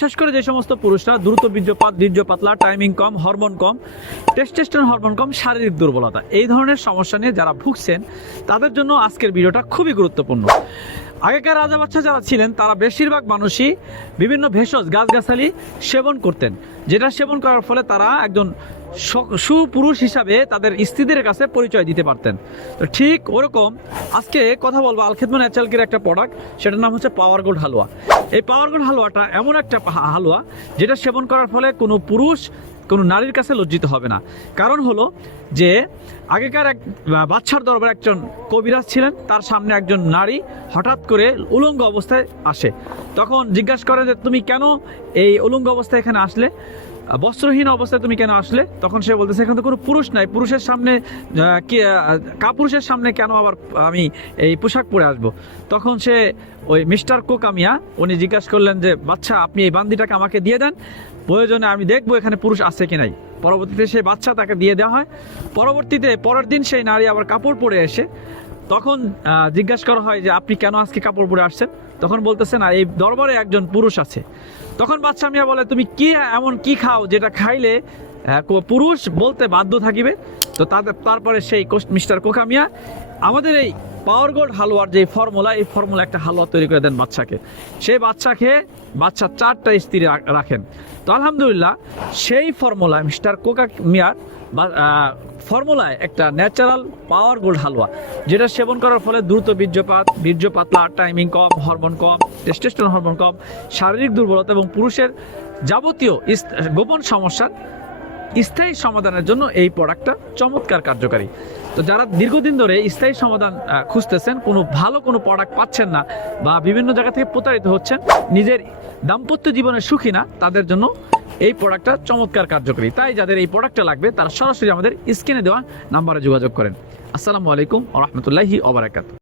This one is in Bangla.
বিশেষ করে যে সমস্ত পুরুষরা দ্রুত বীর্যপাত, বীর্য পাতলা, টাইমিং কম, হরমোন কম, টেস্টোস্টেরন হরমোন কম, শারীরিক দুর্বলতা, এই ধরনের সমস্যা নিয়ে যারা ভুগছেন তাদের জন্য আজকের ভিডিওটা খুবই গুরুত্বপূর্ণ। আগেকার রাজা বাচ্চা যারা ছিলেন তারা বেশিরভাগ মানুষই বিভিন্ন ভেষজ গাছগাছালি সেবন করতেন, যেটা সেবন করার ফলে তারা একজন সুপুরুষ হিসাবে তাদের স্ত্রীদের কাছে পরিচয় দিতে পারতেন। তো ঠিক ওরকম আজকে কথা বলবো আলখিদমা ন্যাচারালকের একটা প্রোডাক্ট, সেটার নাম হচ্ছে পাওয়ার গোল্ড হালুয়া। এই পাওয়ার গোল্ড হালুয়াটা এমন একটা হালুয়া যেটা সেবন করার ফলে কোনো পুরুষ কোনো নারীর কাছে লজ্জিত হবে না। কারণ হলো যে আগেকার এক বাদশার দরবারে একজন কবিরাজ ছিলেন, তার সামনে একজন নারী হঠাৎ করে উলঙ্গ অবস্থায় আসে। তখন জিজ্ঞাসা করে যে তুমি কেন এই উলঙ্গ অবস্থায় এখানে আসলে, বস্ত্রহীন অবস্থায় তুমি কেন আসলে? তখন সে বলতেছে এখানে তো কোনো পুরুষ নাই, পুরুষের সামনে কাপুরুষের সামনে কেন আবার আমি এই পোশাক পরে আসব? তখন সে ওই মিস্টার কোকামিয়া উনি জিজ্ঞাসা করলেন যে বাচ্চা আপনি এই বান্দিটাকে আমাকে দিয়ে দেন, প্রয়োজনে আমি দেখবো এখানে পুরুষ আছে কি নাই। পরবর্তীতে সেই বাচ্চা তাকে দিয়ে দেওয়া হয়। পরবর্তীতে পরের দিন সেই নারী আবার কাপড় পরে এসে তখন জিজ্ঞাসা করা হয় যে আপনি কেন আজকে কাপড় পরে আসছেন? তখন বলতেছে না এই দরবারে একজন পুরুষ আছে। তখন বাচ্চা মিয়া বলে তুমি কি এমন কি খাও যেটা খাইলে পুরুষ বলতে বাধ্য থাকিবে? তো তারপরে সেই মিস্টার কোকামিয়া আমাদের এই পাওয়ার গোল্ড হালুয়ার যে ফর্মুলা, এই ফর্মুলা একটা হালুয়া তৈরি করে দেন বাচ্চাকে। সেই বাচ্চা খেয়ে বাচ্চা 4টা স্ত্রী রাখেন। তো আলহামদুলিল্লাহ সেই ফর্মুলা মিস্টার কোকামিয়ার ফর্মুলায় একটা ন্যাচারাল পাওয়ার গোল্ড হালুয়া, যেটা সেবন করার ফলে দ্রুত বীর্যপাত, বীর্য পাতলা, টাইমিং কম, হরমোন কম, টেস্টোস্টেরন হরমোন কম, শারীরিক দুর্বলতা এবং পুরুষের যাবতীয় গোপন সমস্যার স্থায়ী সমাধানের জন্য এই প্রোডাক্টটা চমৎকার কার্যকারী। তো যারা দীর্ঘদিন ধরে স্থায়ী সমাধান খুঁজতেছেন, কোনো প্রোডাক্ট পাচ্ছেন না বা বিভিন্ন জায়গা থেকে প্রতারিত হচ্ছেন, নিজের দাম্পত্য জীবনে সুখী না, তাদের জন্য এই প্রোডাক্টটা চমৎকার কার্যকরী। তাই যাদের এই প্রোডাক্টটা লাগবে তারা সরাসরি আমাদের স্ক্রিনে দেওয়া নাম্বারে যোগাযোগ করেন। আসসালামু আলাইকুম ওয়া রাহমাতুল্লাহি ওয়া বারাকাতুহু।